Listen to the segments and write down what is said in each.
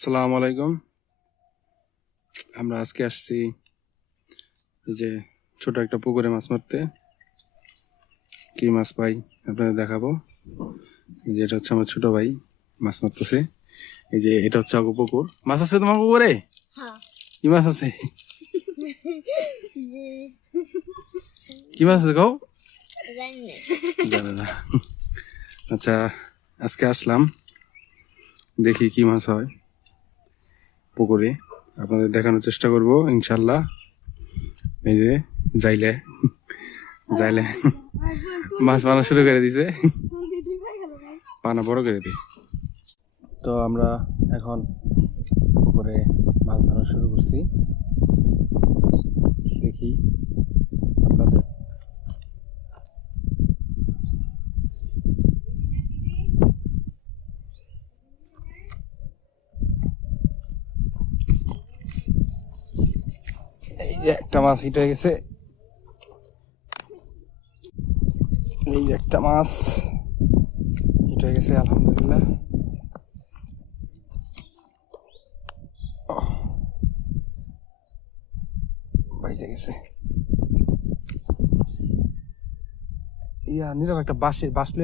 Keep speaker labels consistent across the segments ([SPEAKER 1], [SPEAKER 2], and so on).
[SPEAKER 1] সালাম আলাইকুম। আমরা আজকে আসছি যে ছোট একটা পুকুরে মাছ মারতে। কি মাছ পাই আপনাদের দেখাবো। যে এটা হচ্ছে আমার ছোট ভাই মাছ মারতেছে। এই যে এটা হচ্ছে আগু পুকুর। মাছ আছে তোমার পুকুরে?
[SPEAKER 2] হ্যাঁ।
[SPEAKER 1] কি মাছ আছে? কি মাছ আছে কাউ
[SPEAKER 2] জানে না।
[SPEAKER 1] আচ্ছা আজকে আসলাম। দেখি কি মাছ হয়। পুকুরে আপনাদের দেখানোর চেষ্টা করব, ইনশাল্লাহ। এই যে যাইলে যাইলে মাছ মারা শুরু করে দিছে। পানা বড় করে দি তো আমরা এখন পুকুরে মাছ ধরা শুরু করছি। দেখি একটা মাছ হিট হয়ে গেছে। এই একটা মাছ হিট হয়ে গেছে, আলহামদুলিল্লাহ। গেছে। ইয়া একটা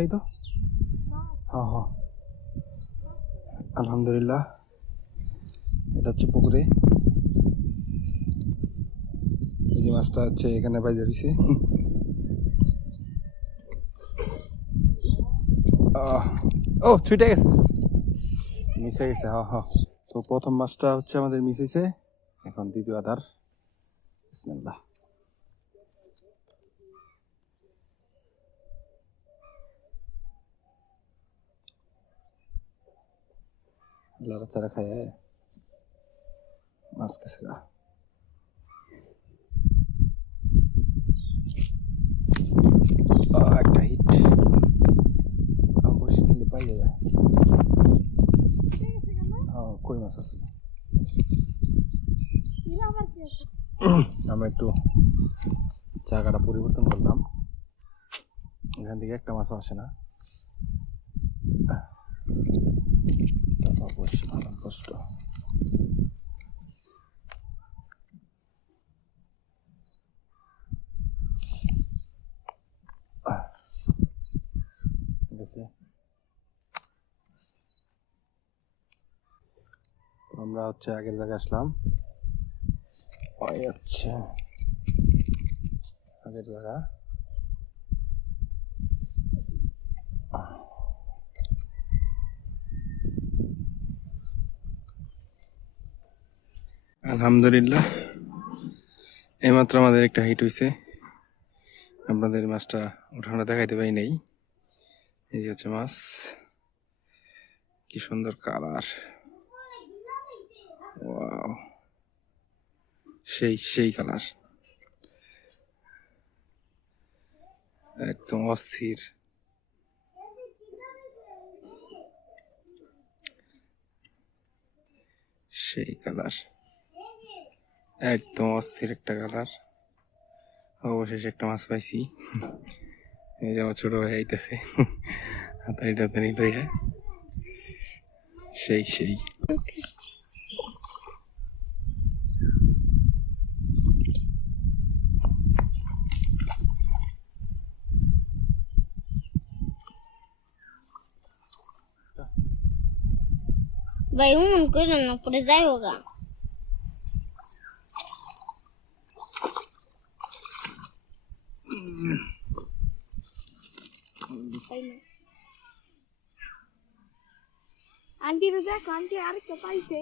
[SPEAKER 1] তো। হ্যাঁ হ্যাঁ। আলহামদুলিল্লাহ। এটা হচ্ছে পুকুরে এই যে মাছটা হচ্ছে এখানে বাইজে রয়েছে। ও, ছুটে গেছে। মিশে গেছে হ হ তো প্রথম মাছটা হচ্ছে আমাদের মিস এখন দ্বিতীয় আধার। বিসমিল্লাহ। লড়াচাড়া খায়। মাছ কাছে গা আহ, একটা হিট বসে নিলে পাই যাবে হ্যাঁ কই মাছ আছে আমরা একটু জায়গাটা পরিবর্তন করলাম। এখান থেকে একটা মাছও আসে না। আমরা হচ্ছে আগের জায়গায় আসলাম। আগের জায়গা আলহামদুলিল্লাহ। এইমাত্র আমাদের একটা হিট হয়েছে আপনাদের মাছটা উঠানো দেখাইতে পারি নাই। এই যে হচ্ছে মাছ। কি সুন্দর কালার ওয়াও সেই সেই কালার। একদম অস্থির। সেই কালার। একদম অস্থির একটা কালার। অবশেষে একটা মাছ পাইছি। এই যে আমার ছোট ভাই আইতেছে। হাতারি টাতারি লইয়া। সেই সেই।
[SPEAKER 2] ভাই উমন করো না পরে যাই হোগা
[SPEAKER 3] আন্টিরা দেখো আন্টি আরেকটা পাইছে